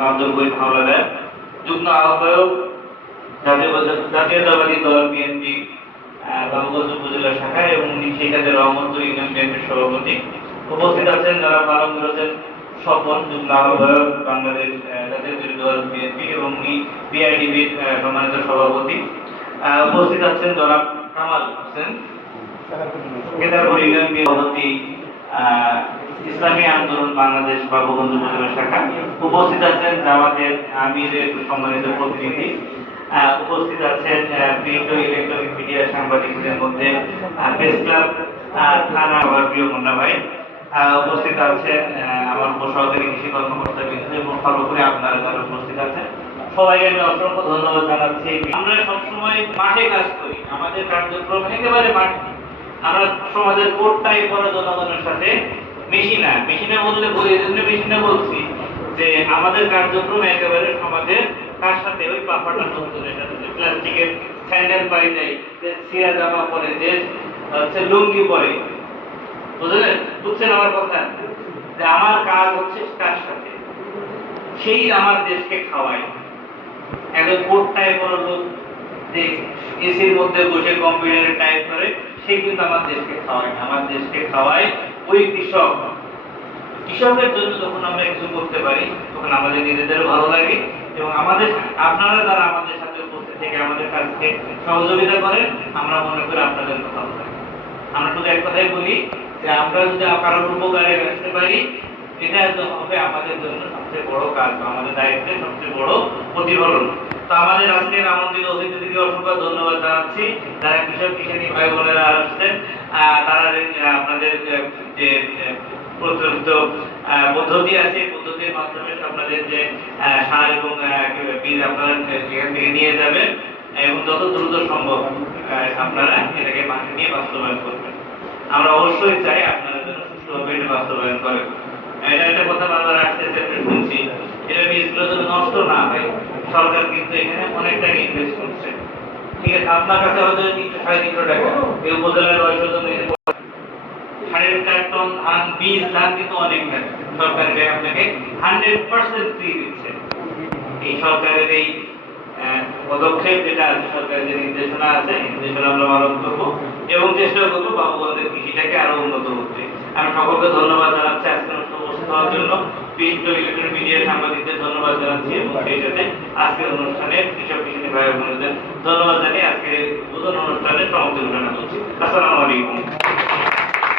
আব্দুল করিম হাওলাদার যুগ্ম আহ্বায়ক জাতীয়তাবাদী দল বিএনপি বাবুগঞ্জ উপজেলা শাখা এবং সেখানে রহমতুল ইউনিয়ন বিএনপির সভাপতি। উপস্থিত আছেন যারা পালন করেছেন স্বপন যুগ্ম আহ্বায়ক বাংলাদেশ আহ, দল বিএনপি এবং বিআইডিবির সম্মানিত সভাপতি। উপস্থিত আছেন জনাব কামাল হোসেন। কেদারপুর ইউনিয়ন সভাপতি ইসলামী আন্দোলন বাংলাদেশ বাবুগঞ্জ উপজেলা শাখা উপস্থিত আছেন জামাতের আমিরের সম্মানিত প্রতিনিধি। উপস্থিত আছেন প্রিন্ট ইলেকট্রনিক মিডিয়া সাংবাদিকদের মধ্যে প্রেস ক্লাব থানা আমার প্রিয় মুন্না ভাই। উপস্থিত আছেন আমার উপসহকারী কৃষি কর্মকর্তা বিন্দু এবং সর্বোপরি আপনারা যারা উপস্থিত আছেন। সবাইকে আমি অসংখ্য ধন্যবাদ জানাচ্ছি। আমরা সবসময় মাঠে কাজ করি, আমাদের কার্যক্রম একেবারে মাঠে। আমরা সমাজের কোটটাই পরে জনগণের সাথে মিশি না মিশি না বললে বলি এই জন্য মিশি না বলছি যে আমাদের কার্যক্রম একেবারে সমাজের কার সাথে ওই পাপাটা সাথে যে প্লাস্টিকের স্যান্ডেল পাই দেয় যে সিয়া জামা পরে, যে হচ্ছে লুঙ্গি পরে। বুঝলেন? বুঝছেন আমার কথা? যে আমার কাজ হচ্ছে কার সাথে। সেই আমার দেশকে খাওয়ায়। একজন কোট টাইপ কোনো লোক যে এসির মধ্যে বসে কম্পিউটারে টাইপ করে, সে কিন্তু আমার দেশকে খাওয়ায় আমার দেশকে খাওয়ায় ওই কৃষক। কৃষকের জন্য যখন আমরা কিছু করতে পারি, তখন আমাদের নিজেদেরও ভালো লাগে এবং আমাদের আপনারা যারা আমাদের সাথে উপস্থিত থেকে আমাদের কাজকে সহযোগিতা করেন, আমরা মনে করি আপনাদের ভালো লাগে। আমরা শুধু এক কথাই বলি যে আমরা যদি কারোর উপকারে আসতে পারি, এটা হবে আমাদের জন্য সবচেয়ে বড় কাজ আমাদের দায়িত্বের সবচেয়ে বড় প্রতিফলন। তো আমাদের আজকের আমন্ত্রিত অতিথিদেরকে অসংখ্য ধন্যবাদ জানাচ্ছি। যারা কৃষক, কৃষানি ভাই বোনেরা আসছেন তারা আপনাদের যে- প্রচলিত পদ্ধতি আছে পদ্ধতির মাধ্যমে আপনাদের যে সার এবং বীজ আপনারা সেখান থেকে নিয়ে যাবেন এবং যত দ্রুত সম্ভব আপনারা এটাকে মাঠে নিয়ে বাস্তবায়ন করবেন। আমরা অবশ্যই চাই আপনারা যেন সুষ্ঠুভাবে এটা বাস্তবায়ন করেন। এটা একটা কথা বারবার আসতেছে আমি শুনছি, এটা বীজগুলো যেন নষ্ট না হয়, সরকার কিন্তু এখানে অনেক টাকা ইনভেস্ট করছে। ঠিক আছে, আপনার কাছে হয়তো তিনশো সাড়ে তিনশো টাকা, এই উপজেলার এই কৃষিটাকে আরও উন্নত করতে। আমি সকলকে ধন্যবাদ জানাচ্ছি আজকে উপস্থিত জন্য। সাংবাদিকদের ধন্যবাদ জানাচ্ছি এবং সেই সাথে আজকের অনুষ্ঠানে কৃষক কৃষি ভাই বোনদের ধন্যবাদ জানিয়ে আজকের উদ্বোধন অনুষ্ঠানে সমাপ্তি ঘোষণা করছি। আসসালামু আলাইকুম।